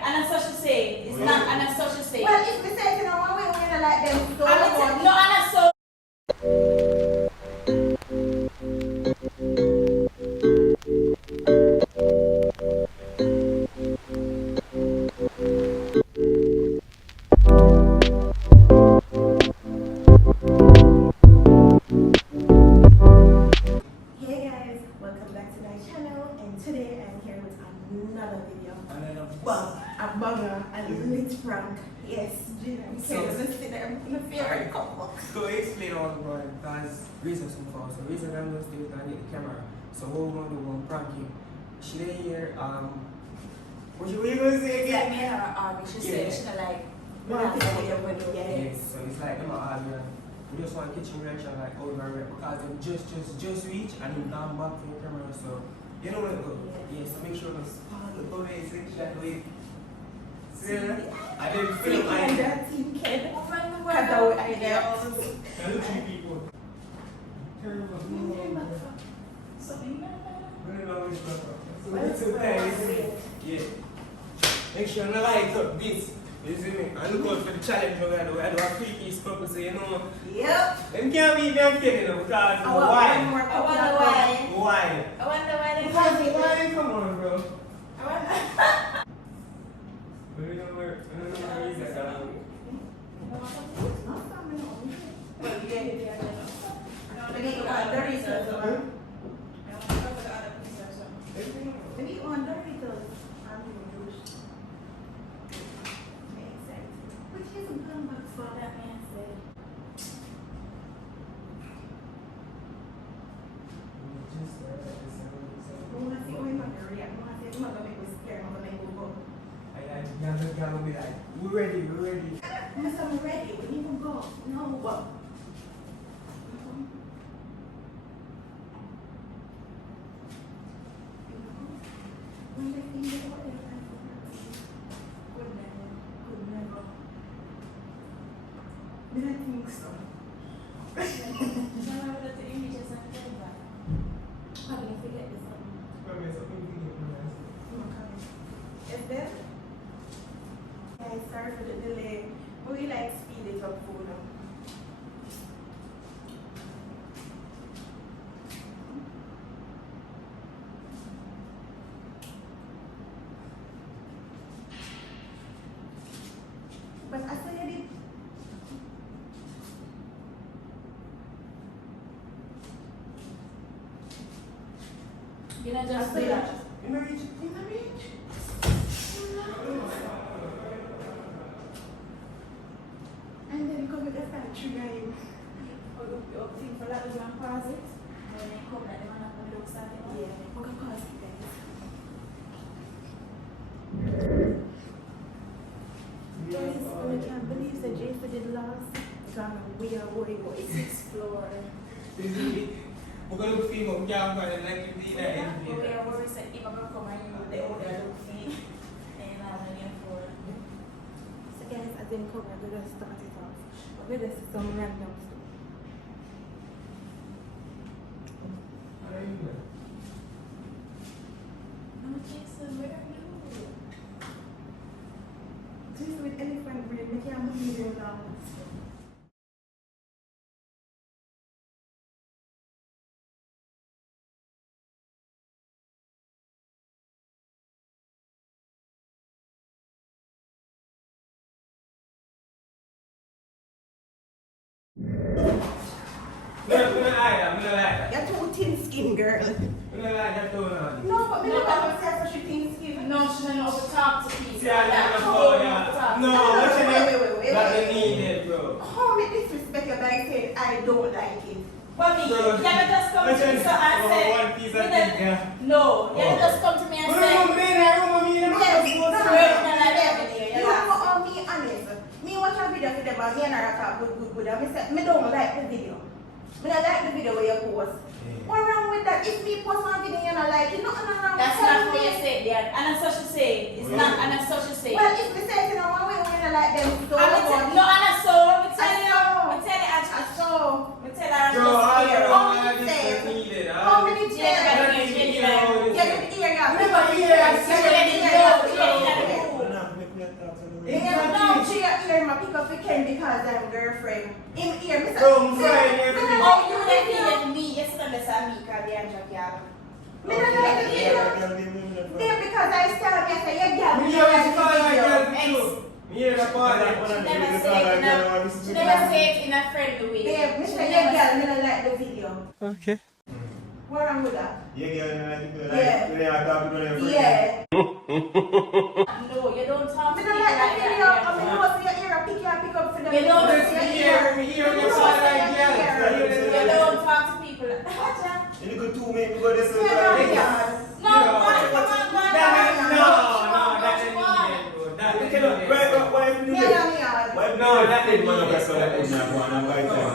that. And that's what she say. It's not, and that's what she say. Well, if we say you know one way, we're gonna like them so No, and that's so. Hey guys, welcome back to my channel, and today I'm here with another video. Well, a banger, a lit prank. Yes, Gina. So- Let's sit there. I'm gonna feel very couple. So explain all about it, because reason so far. So reason I'm going to stay with her the camera. So what we're going to do, we're prank him. She didn't hear, what you going to say Like again? me and her argue. She said she not like. One thing we do, Yes, so it's like, I'm arguing. We just want to catch him reaction like over and over because them just reach and then down back to the camera. So, you know what it go? Yeah, so make sure to spot the body that way. See that? I didn't feel like that. Team Kid. Open the Cut out world. ideas. Now look at people. Terrible. Something like We don't know which one. So it's okay. Yeah. Make sure you like up this. You see me? And look out for the challenge we do. I do a three-piece couple, so you know. Yep. Them can't be them kidding, you know, because I want why? one more I wonder couple of why. Why? I wonder why they Because call me. why? Come on, bro. I wonder. We don't know where he's at. Well, yeah, yeah, We need one Doritos. Huh? We need one Doritos. Which is a good box for that man said. I want to see how he's going to react. I want to see if he's going to make me scared. I'm going to make me go. Y'all gonna be like, we're ready. Yes, I'm ready. We need to go. No, what? When they think they go, they're like, could never. Did I think so? No, I would have to images and film that. I'm going to forget this one. Is there? Guys, sorry for the delay. But we like speed it up for them. But I said it. You know, I just said do that. it. You know, reach. And then come with the start trigger you. You think for that, you want to pause it? And then you come like the man up and look at it. Yeah, we're going to pause it, guys. Guys, I can't believe that Jason did last. We are way. Sixth floor. We're gonna look for him, we can't find it like you did that Yeah, in but we here. are worried that if I'm going to come and you with the older look feet. And I'm going to for So guys, I didn't cover, we just start it off. But we just some random stuff. No, Jason, where are you? Just with elephant brain, we can't believe it now. I'm gonna like that. You're too thin skin, girl. I'm gonna like that tone on. No, but me not have to say such a thin skin. No, she doesn't over talk to people. See, I like the flow, yeah. No, what you Wait. That's the needed, bro. How me disrespect you by saying I don't like it? But me, Bro, you never just come to me so and say, one piece of thing, yeah. no, you never just come to me and But say, I'm in there, I'm in there, Yes, I'm no, in no, there. You know how me honest. Me watch a video for them and me and her talk good. And me say, me don't like the video. Me don't like the video where you post. What wrong with that? If me post one video and you don't like it, nothing wrong with that's that. not what you say, Dad. And that's what she say. It's not, and that's what she say. Well, if me say you know one way, we don't like them so No, and that's so, me tell you, I me tell you, I saw. me tell her, Bro, I I'm don't just know scared. why this is needed. How many chairs? Yeah, Yeah, the ear, yeah. Remember, Yeah, yeah, yeah, yeah. Yeah, Now she hear my pick up the Ken because I'm girlfriend. Him hear me say, Come find me. Oh, you didn't feel me. Yes, you understand me because they are just girl. me don't like the video. Then because I stand here say, yeah, girl, Me me hear don't what like you the call video. like girl. She never say it in a friendly way. Babe, me say, yeah, girl, me don't like the video. Okay. What wrong with that? Yeah, Yeah. Yeah. No, you don't talk Me to don't people like like the video. that. I mean, you must be here, pick up for them. You don't must be here. Me hear you sound like girl. You don't talk to people like that. You could two make me go this way. No, come on. Me and me yard. No, that didn't man mean of it. so that is not one and right I'm going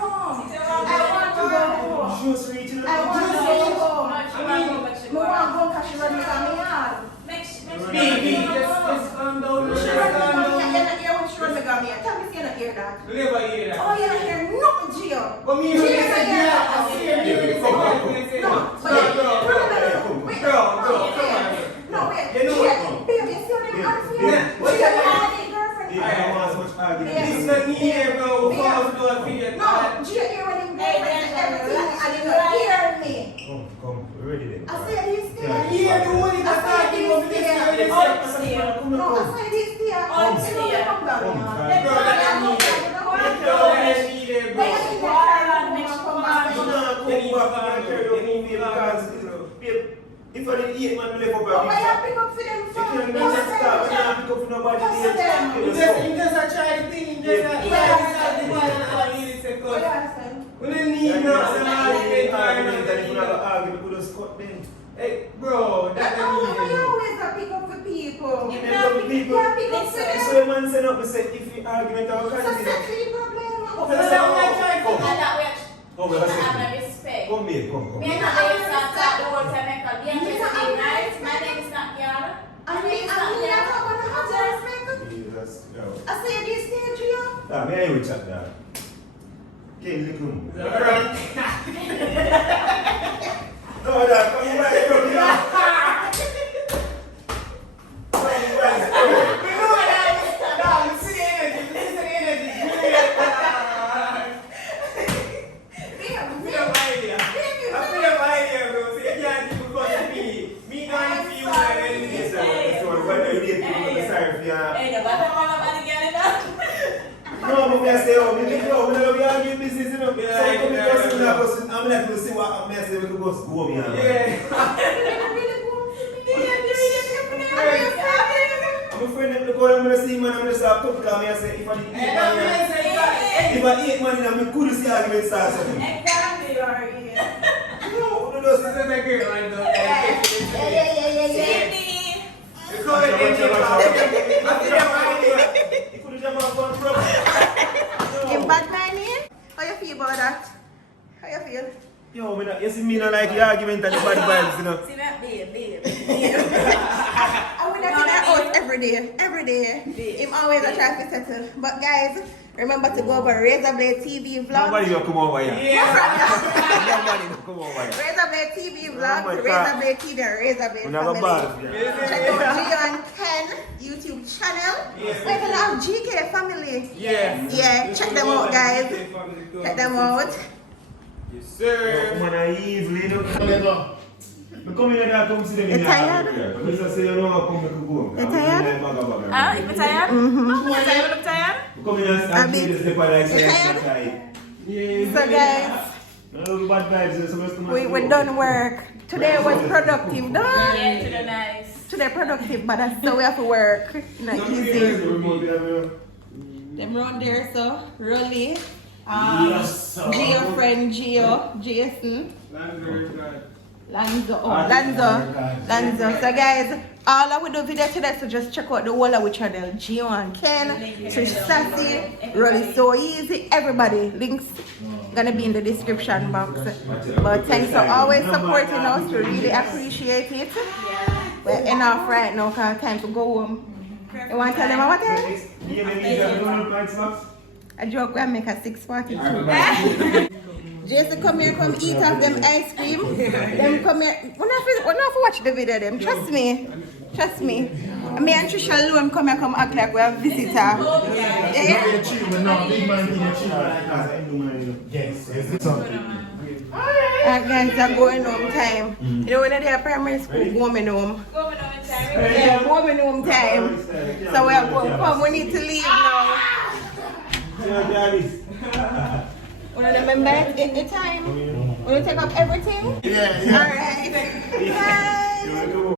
home. I want to go home. Shoes reaching I want to go home. I Me want to go because she run me from me yard. Baby, just calm down. She run me from me yard. You're not here when she run me from me yard. Tell me if you're not hear that. Never hear that. Oh, you're not hear nothing, Gio. But me hear you say girl. I see you hear you say girl. No, wait. No, wait. You know Gio, babe, you see what I'm Yeah. She a married girlfriend. Yeah, I want so much argument. This not me here, bro. Follow the video. No, Gio hear what him girlfriend say everything and you don't hear me. Come, we're ready then. I said he's there. Yeah. Here, the one in the starting of this year. No, I said he's there. Oh, You know they come down here. Come, They bro, come that down me. here. You know what? Don't let me there, bro. They ain't there. Come back. You know, come back and carry on me because, babe, if I didn't eat, man, we left up But why you our pick up for them you from? can't just stop. You can't pick up for nobody. Hustle them. You just a try the thing. You just a try the one and all you say, What you cuz. understand? We don't need no argument. argument, and if we not argue, we just cut them. Hey, bro, that Oh, don't you need it. always a pick up for people. You You know, the people, can't pick up for so them. the man said up, we said, if we argument, our So country. settle the problem. So now we are trying to- And that way, Come, you let's have see. no respect. Come here, come. Me and I used to talk the whole time because we are just being nice. My name is not Yara. I mean, I'm not going to have to respect. Jesus, no. I said this stage, you. Ah, me and you chat that. Okay, look him. Alright. No, that, come back, come here. Come back. You know what I mean? No, you see the energy. Listen to the energy. I feel my idea. I feel my idea, bro. So you can't even come to me. Me not feel like anything. Yes, sir. That's what you did. People sorry for you. Hey, the bottom one of the girl enough. No, but I stay home. You think, no, we don't be arguing business, you know. So Yeah, you come yeah, because yeah. I'm like to see what I'm messing with. We go home, you know. Yeah. I'm afraid that the God I'm going to see, man, I'm going to start talking to me and say, if I didn't eat man, if I eat man, I'm going to see argument start something. Exactly. No, no, no, This is a girl I know. Sydney. You call it Watch out, watch out. I feel my idea. You could have jump on one problem. In bad timing? How you feel about that? How you feel? Yo, me not, you see me not like the argument and the bad vibes, you know. See that? Babe. I would have that out every day. Him always a try to settle. But guys, remember to go over Razablade TV vlog. Nobody will come over here. Nobody will come over here. Razablade TV vlog. Oh my God. Razablade TV and Razablade We never family. bad. Yeah. Check out Gio and Ken YouTube channel. Yes. We even have GK family. Yeah. Yeah, check them out, guys. Check them out. Yes, sir. Man, I easily do. I come here and come see them in You the tired? I just say, you know, I come to go. You tired? Ah, you tired? You tired? Look tired? Come here and see this paper like You say, tired? I'm tired. Yeah. So guys, No bad vibes, so much to we're done work. Today was productive, no? Yeah, to the nice. Today productive, but that's so we have to work. Not easy. Them round there, so Rolly, Yes, sir. Gio friend Gio, Jason, Lanzo. So guys, all I will do video today, so just check out the whole of our channel. Gio and Ken, Trish Sassy, Rolly So Easy, everybody. Links gonna be in the description box. But thanks for always supporting us. We really appreciate it. We're enough right now, cause time to go home. You want to tell them what time? A joke will make a 6:42. Jason come here, come eat off them ice cream. Them come here. We not have to watch the video them. Trust me. Me and Trisha alone come here, come act like we're a visitor. Yeah. Alright guys, I'm going home time. You know when they're primary school, going home. Yeah, going home time. So we are going home, we need to leave now. Want to remember the time? Want to take up everything? Yeah. Alright. Bye.